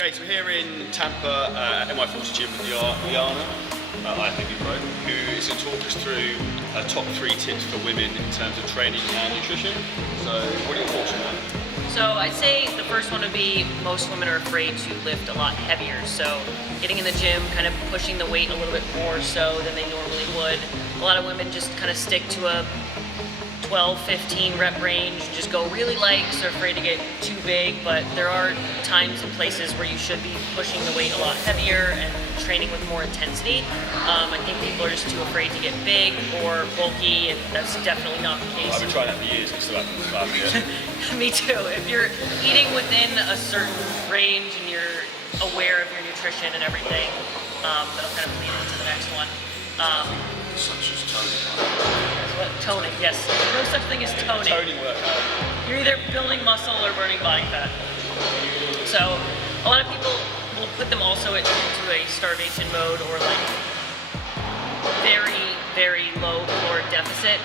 Okay, so we're here in Tampa at M140 Gym with Lianna, IFBB Pro, who is going to talk us through top 3 tips for women in terms of training and nutrition. So, what are your thoughts on that? So I'd say the first one would be most women are afraid to lift a lot heavier. So getting in the gym, kind of pushing the weight a little bit more so than they normally would. A lot of women just kind of stick to a 12, 15 rep range, just go really light because they're afraid to get too big, but there are times and places where you should be pushing the weight a lot heavier and training with more intensity. I think people are just too afraid to get big or bulky, and that's definitely not the case. I've been trying that for years, and still haven't yet. Me too. If you're eating within a certain range and you're aware of your nutrition and everything, that'll kind of lead into the next one. Such as toning. What? Toning, yes. There's no such thing as toning. Toning workout. You're either building muscle or burning body fat. So a lot of people will put them also into a starvation mode or like very, very low caloric deficit.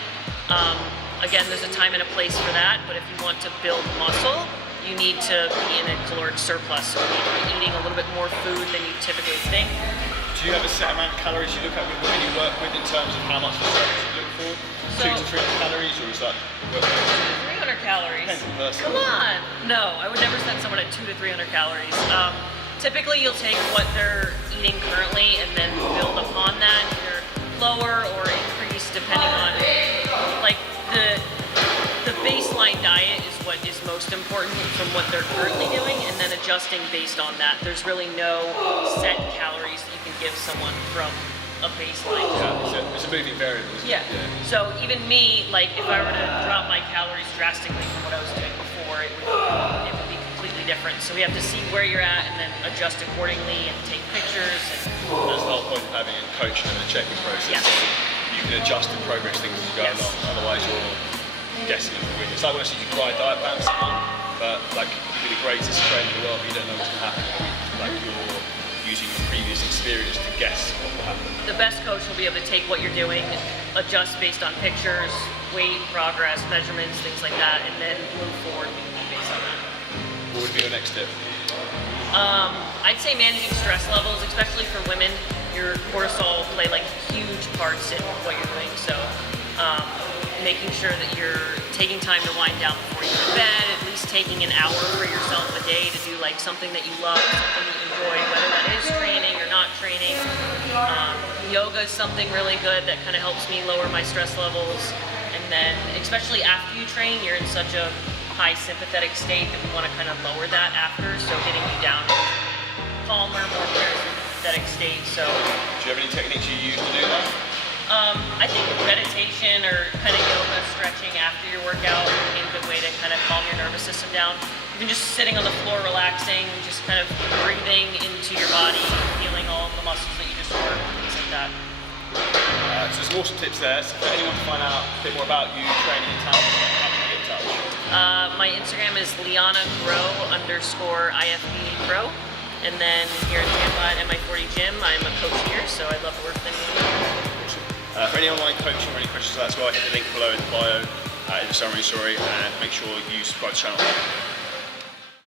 Again, there's a time and a place for that, but if you want to build muscle, you need to be in a caloric surplus. So you need to be eating a little bit more food than you typically think. Do you have a set amount of calories you look at with women you work with in terms of how much the service you look for? So, 200 to 300 calories, or is that 300 calories? Come on! No, I would never send someone at 200 to 300 calories. Typically, you'll take what they're eating currently and then build upon that, either lower or increase depending on, like, the baseline diet is what is most important from what they're currently doing, and then adjusting based on that. There's really no set calories that you can give someone from a baseline. Yeah, it's a moving variable, isn't it? Yeah. So even me, like if I were to drop my calories drastically from what I was doing before, it would be completely different. So we have to see where you're at and then adjust accordingly and take pictures. And that's the whole point of having a coach and a checking process. Yeah. You can adjust and progress things as you go along. Otherwise, you're guessing at the win. It's like when I see you try a diet plan for someone, but like you could be the greatest trainer in the world, but you don't know what's going to happen in a week. Like you're using your previous experience to guess what will happen. The best coach will be able to take what you're doing, adjust based on pictures, weight, progress, measurements, things like that, and then move forward based on that. What would be your next tip? I'd say managing stress levels, especially for women. Your cortisol play like huge parts in what you're doing. So making sure that you're taking time to wind down before you go to bed, at least taking an hour for yourself a day to do like something that you love, something you enjoy, whether that is training or not training. Yoga is something really good that kind of helps me lower my stress levels. And then especially after you train, you're in such a high sympathetic state that we want to kind of lower that after, so getting you down to a calmer, more parasympathetic state. So do you have any techniques you use to do that? I think meditation or kind of yoga, stretching after your workout is a good way to kind of calm your nervous system down. Even just sitting on the floor relaxing, just kind of breathing into your body, feeling all of the muscles that you just worked, things like that. So there's more some tips there. So for anyone to find out a bit more about you training in town, how can you get in touch? My Instagram is Lianna_IFBB Pro. And then here in Tampa at M140 Gym, I'm a coach here, so I'd love to work with anyone. For any online coaching or any questions, that's why hit the link below in the bio, in the summary, and make sure you subscribe to the channel.